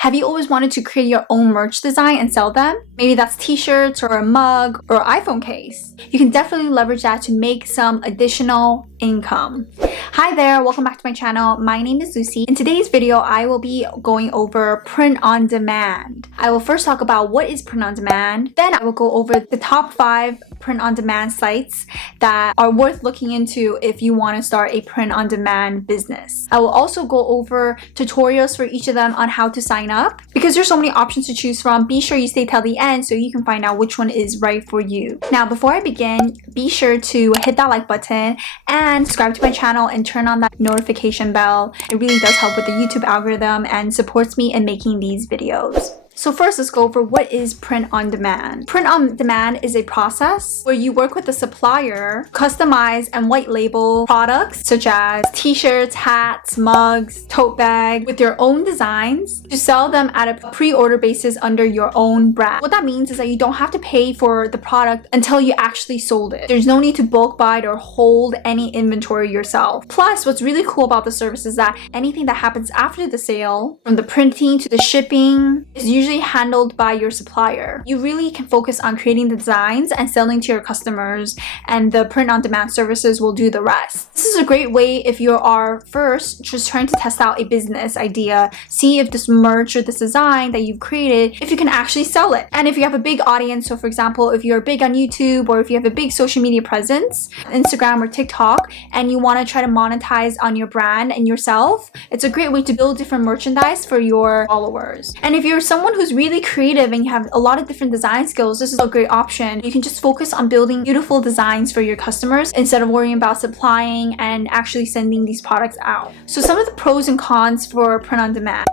Have you always wanted to create your own merch design and sell them? Maybe that's t-shirts or a mug or iPhone case. You can definitely leverage that to make some additional income. Hi there, welcome back to my channel. My name is Lucy. In today's video, I will be going over print on demand. I will first talk about what is print on demand. Then I will go over the top 5 print on demand sites that are worth looking into if you want to start a print on demand business. I will also go over tutorials for each of them on how to sign up. Because there's so many options to choose from, be sure you stay till the end so you can find out which one is right for you. Now, before I begin, be sure to hit that like button and subscribe to my channel and turn on that notification bell. It really does help with the YouTube algorithm and supports me in making these videos. So first, let's go over what is print on demand. Print on demand is a process where you work with a supplier, customize and white label products such as t-shirts, hats, mugs, tote bag with your own designs to sell them at a pre-order basis under your own brand. What that means is that you don't have to pay for the product until you actually sold it. There's no need to bulk buy it or hold any inventory yourself. Plus, what's really cool about the service is that anything that happens after the sale, from the printing to the shipping, is usually handled by your supplier. You really can focus on creating the designs and selling to your customers, and the print on demand services will do the rest. This is a great way if you are first just trying to test out a business idea, see if this merch or this design that you've created, if you can actually sell it. And if you have a big audience, so for example, if you're big on YouTube or if you have a big social media presence, Instagram or TikTok, and you want to try to monetize on your brand and yourself, it's a great way to build different merchandise for your followers. And if you're someone who's really creative and you have a lot of different design skills, this is a great option. You can just focus on building beautiful designs for your customers instead of worrying about supplying and actually sending these products out. So some of the pros and cons for print on demand.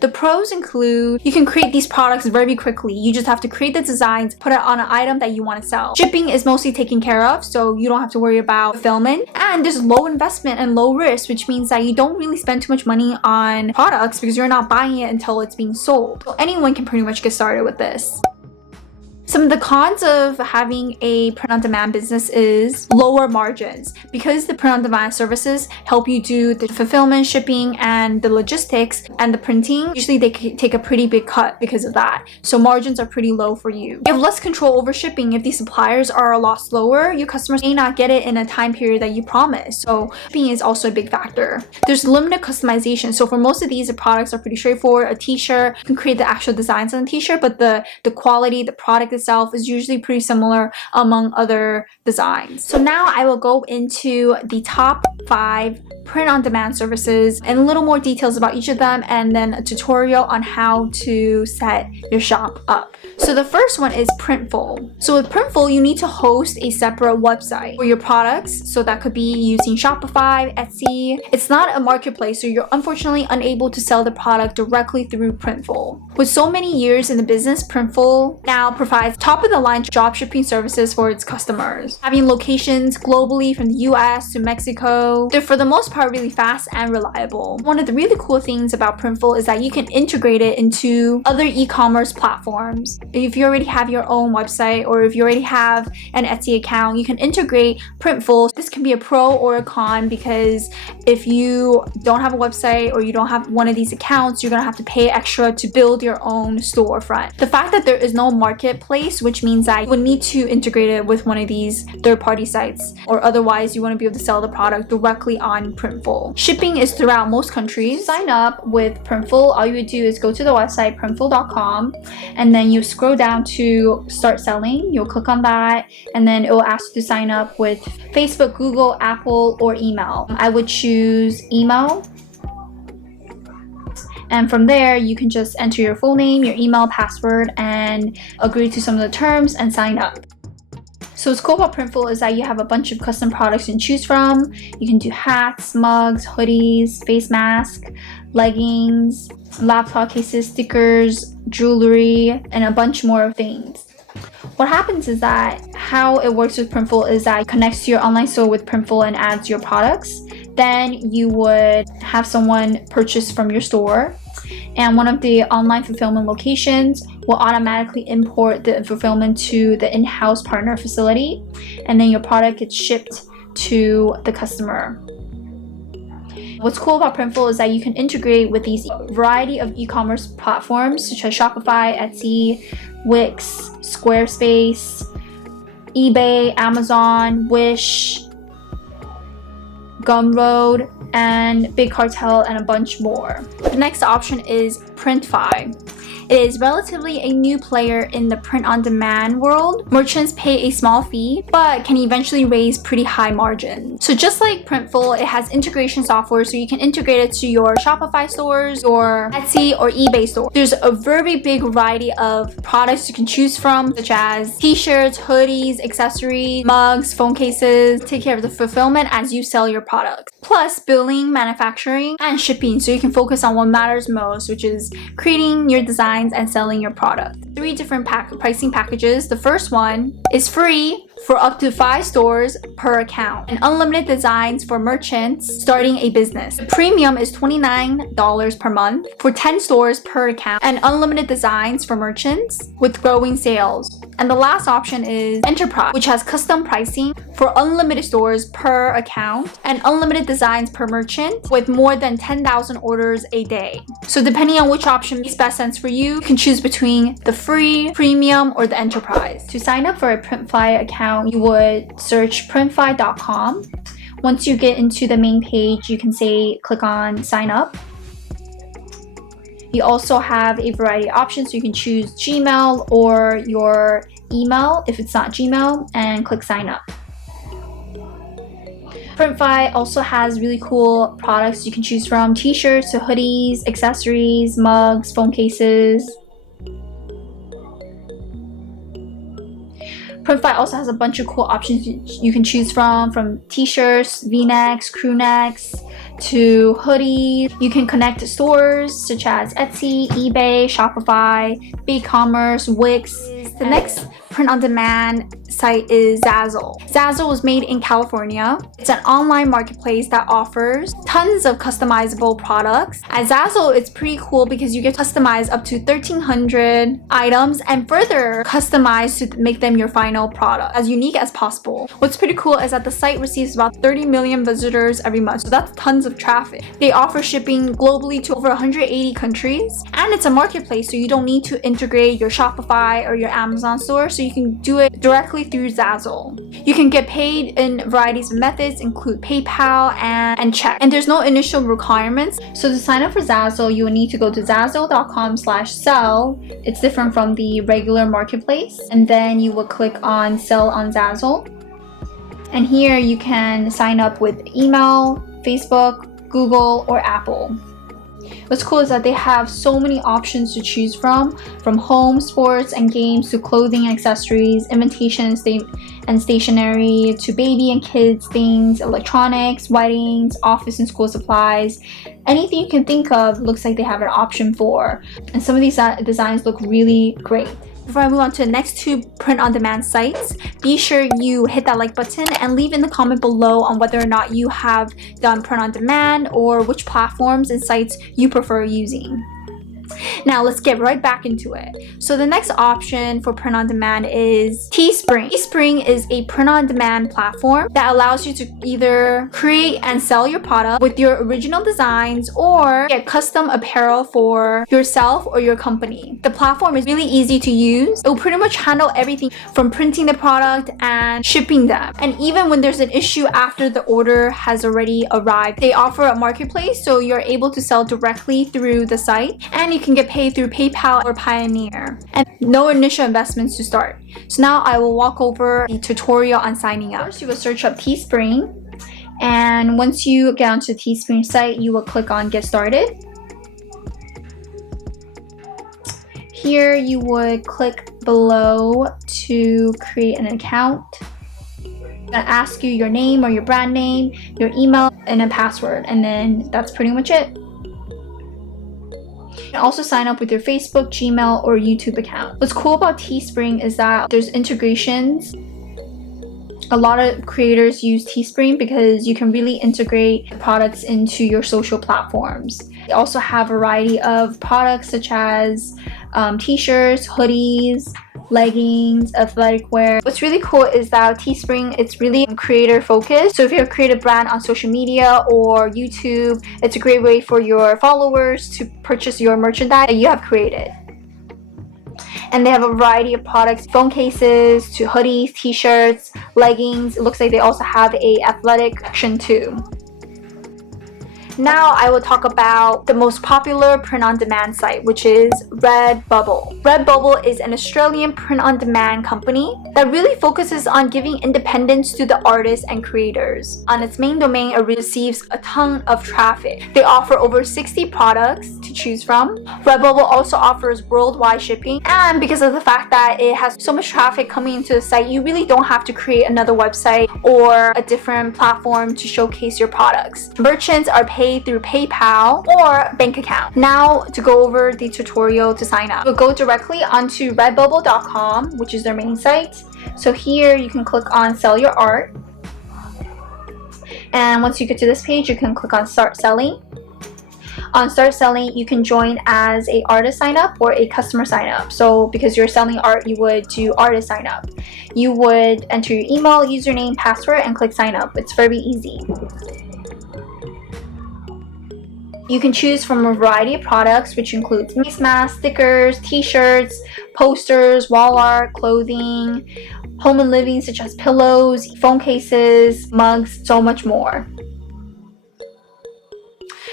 The pros include you can create these products very quickly. You just have to create the designs, put it on an item that you want to sell. Shipping is mostly taken care of, so you don't have to worry about fulfillment. And there's low investment and low risk, which means that you don't really spend too much money on products because you're not buying it until it's being sold. So anyone can pretty much get started with this. Some of the cons of having a print-on-demand business is lower margins. Because the print-on-demand services help you do the fulfillment, shipping, and the logistics and the printing, usually they take a pretty big cut because of that. So margins are pretty low for you. You have less control over shipping. If these suppliers are a lot slower, your customers may not get it in a time period that you promised. So shipping is also a big factor. There's limited customization. So for most of these, the products are pretty straightforward. A t-shirt, you can create the actual designs on the t-shirt, but the quality, the product itself is usually pretty similar among other designs. So now I will go into the top 5 print-on-demand services and a little more details about each of them, and then a tutorial on how to set your shop up. So the first one is Printful. So with Printful, you need to host a separate website for your products. So that could be using Shopify, Etsy. It's not a marketplace, so you're unfortunately unable to sell the product directly through Printful. With so many years in the business, Printful now provides top-of-the-line drop shipping services for its customers, having locations globally from the US to Mexico. They're for the most part really fast and reliable. One of the really cool things about Printful is that you can integrate it into other e-commerce platforms. If you already have your own website or if you already have an Etsy account, you can integrate Printful. This can be a pro or a con, because if you don't have a website or you don't have one of these accounts, you're gonna have to pay extra to build your own storefront. The fact that there is no marketplace, which means that you would need to integrate it with one of these third-party sites, or otherwise you want to be able to sell the product directly on Printful. Shipping is throughout most countries. Sign up with Printful. All you would do is go to the website printful.com, and then you scroll down to start selling. You'll click on that, and then it will ask you to sign up with Facebook, Google, Apple, or email. I would choose email. And from there, you can just enter your full name, your email, password, and agree to some of the terms and sign up. So what's cool about Printful is that you have a bunch of custom products you can choose from. You can do hats, mugs, hoodies, face mask, leggings, laptop cases, stickers, jewelry, and a bunch more things. What happens is that how it works with Printful is that it connects to your online store with Printful and adds your products. Then you would have someone purchase from your store, and one of the online fulfillment locations will automatically import the fulfillment to the in-house partner facility, and then your product gets shipped to the customer. What's cool about Printful is that you can integrate with these variety of e-commerce platforms such as Shopify, Etsy, Wix, Squarespace, eBay, Amazon, Wish, Gumroad, and Big Cartel, and a bunch more. The next option is Printfy. It is relatively a new player in the print-on-demand world. Merchants pay a small fee, but can eventually raise pretty high margins. So just like Printful, it has integration software, so you can integrate it to your Shopify stores, or Etsy or eBay store. There's a very big variety of products you can choose from, such as t-shirts, hoodies, accessories, mugs, phone cases. Take care of the fulfillment as you sell your products. Plus billing, manufacturing, and shipping, so you can focus on what matters most, which is creating your designs and selling your product. 3 different pricing packages. The first one is free for up to 5 stores per account, and unlimited designs for merchants starting a business. The premium is $29 per month for 10 stores per account, and unlimited designs for merchants with growing sales. And the last option is Enterprise, which has custom pricing for unlimited stores per account and unlimited designs per merchant with more than 10,000 orders a day. So depending on which option makes best sense for you, you can choose between the free, premium, or the Enterprise. To sign up for a Printfy account, you would search printify.com. Once you get into the main page, you can click on sign up. You also have a variety of options, so you can choose Gmail or your email if it's not Gmail, and click sign up. Printfy also has really cool products you can choose from: t-shirts to hoodies, accessories, mugs, phone cases. Printfy also has a bunch of cool options you can choose from t-shirts, v-necks, crew necks, to hoodies. You can connect to stores such as Etsy, eBay, Shopify, BigCommerce, Wix. The next print-on-demand site is Zazzle. Zazzle was made in California. It's an online marketplace that offers tons of customizable products. At Zazzle, it's pretty cool because you get to customize up to 1,300 items and further customize to make them your final product as unique as possible. What's pretty cool is that the site receives about 30 million visitors every month, so that's tons of traffic. They offer shipping globally to over 180 countries, and it's a marketplace, so you don't need to integrate your Shopify or your Amazon store, so you can do it directly through Zazzle. You can get paid in varieties of methods, include PayPal and check. And there's no initial requirements. So to sign up for Zazzle, you will need to go to zazzle.com/sell. It's different from the regular marketplace. And then you will click on sell on Zazzle. And here you can sign up with email, Facebook, Google, or Apple. What's cool is that they have so many options to choose from home, sports, and games to clothing and accessories, invitation and stationery, to baby and kids things, electronics, weddings, office and school supplies. Anything you can think of looks like they have an option for. And some of these designs look really great. Before I move on to the next 2 print-on-demand sites, be sure you hit that like button and leave in the comment below on whether or not you have done print-on-demand or which platforms and sites you prefer using. Now let's get right back into it. So the next option for print-on-demand is Teespring. Teespring is a print-on-demand platform that allows you to either create and sell your product with your original designs or get custom apparel for yourself or your company. The platform is really easy to use. It will pretty much handle everything from printing the product and shipping them. And even when there's an issue after the order has already arrived, they offer a marketplace, so you're able to sell directly through the site, and you can get paid through PayPal or Payoneer, and no initial investments to start. So now I will walk over the tutorial on signing up. First, you will search up Teespring, and once you get onto the Teespring site, you will click on Get Started. Here you would click below to create an account. It's gonna ask you your name or your brand name, your email, and a password, and then that's pretty much it. You can also sign up with your Facebook, Gmail, or YouTube account. What's cool about Teespring is that there's integrations. A lot of creators use Teespring because you can really integrate products into your social platforms. They also have a variety of products such as t-shirts, hoodies, leggings, athletic wear. What's really cool is that Teespring, it's really creator focused. So if you're a creative brand on social media or YouTube, it's a great way for your followers to purchase your merchandise that you have created. And they have a variety of products, phone cases to hoodies, t-shirts, leggings. It looks like they also have a athletic section too. Now I will talk about the most popular print-on-demand site, which is Redbubble. Redbubble is an Australian print-on-demand company that really focuses on giving independence to the artists and creators. On its main domain, it receives a ton of traffic. They offer over 60 products to choose from. Redbubble also offers worldwide shipping, and because of the fact that it has so much traffic coming into the site, you really don't have to create another website or a different platform to showcase your products. Merchants are paid through PayPal or bank account. Now to go over the tutorial to sign up. We'll go directly onto redbubble.com, which is their main site. So here you can click on sell your art. And once you get to this page, you can click on start selling. On start selling, you can join as a artist sign up or a customer sign up. So because you're selling art, you would do artist sign up. You would enter your email, username, password, and click sign up. It's very easy. You can choose from a variety of products, which includes face masks, stickers, t-shirts, posters, wall art, clothing, home and living such as pillows, phone cases, mugs, so much more.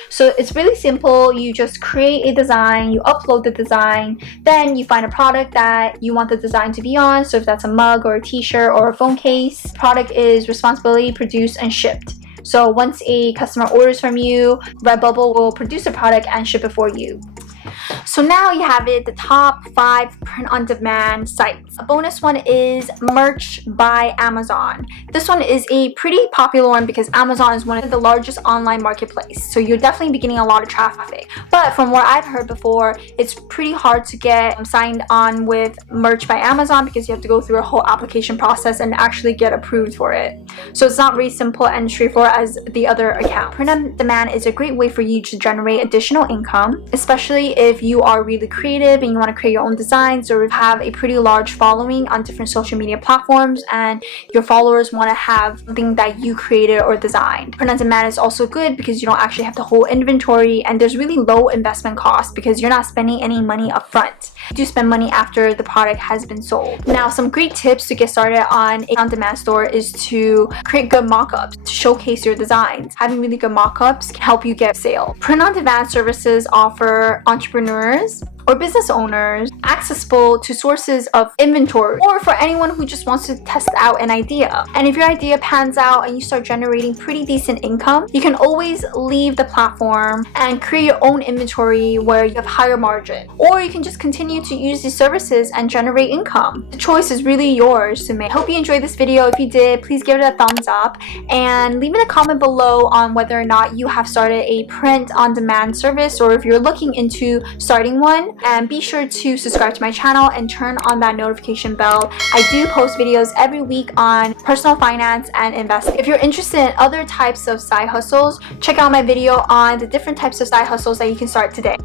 So it's really simple. You just create a design, you upload the design, then you find a product that you want the design to be on. So if that's a mug or a t-shirt or a phone case, product is responsibility produced and shipped. So once a customer orders from you, Redbubble will produce a product and ship it for you. So now you have it, the top 5 print-on-demand sites. A bonus one is Merch by Amazon. This one is a pretty popular one because Amazon is one of the largest online marketplace. So you're definitely be getting a lot of traffic. But from what I've heard before, it's pretty hard to get signed on with Merch by Amazon because you have to go through a whole application process and actually get approved for it. So it's not really simple and straightforward as the other account. Print-on-demand is a great way for you to generate additional income, especially if you are really creative and you want to create your own designs or have a pretty large following on different social media platforms and your followers want to have something that you created or designed. Print-on-demand is also good because you don't actually have to hold inventory and there's really low investment costs because you're not spending any money up front. You do spend money after the product has been sold. Now, some great tips to get started on a on-demand store is to create good mock-ups to showcase your designs. Having really good mock-ups can help you get sales. Print-on-demand services offer entrepreneurs or business owners accessible to sources of inventory, or for anyone who just wants to test out an idea. And if your idea pans out and you start generating pretty decent income, you can always leave the platform and create your own inventory where you have higher margin, or you can just continue to use these services and generate income. The choice is really yours to make. I hope you enjoyed this video. If you did, please give it a thumbs up and leave me a comment below on whether or not you have started a print-on-demand service or if you're looking into starting one. And be sure to subscribe to my channel and turn on that notification bell. I do post videos every week on personal finance and investing. If you're interested in other types of side hustles, check out my video on the different types of side hustles that you can start today.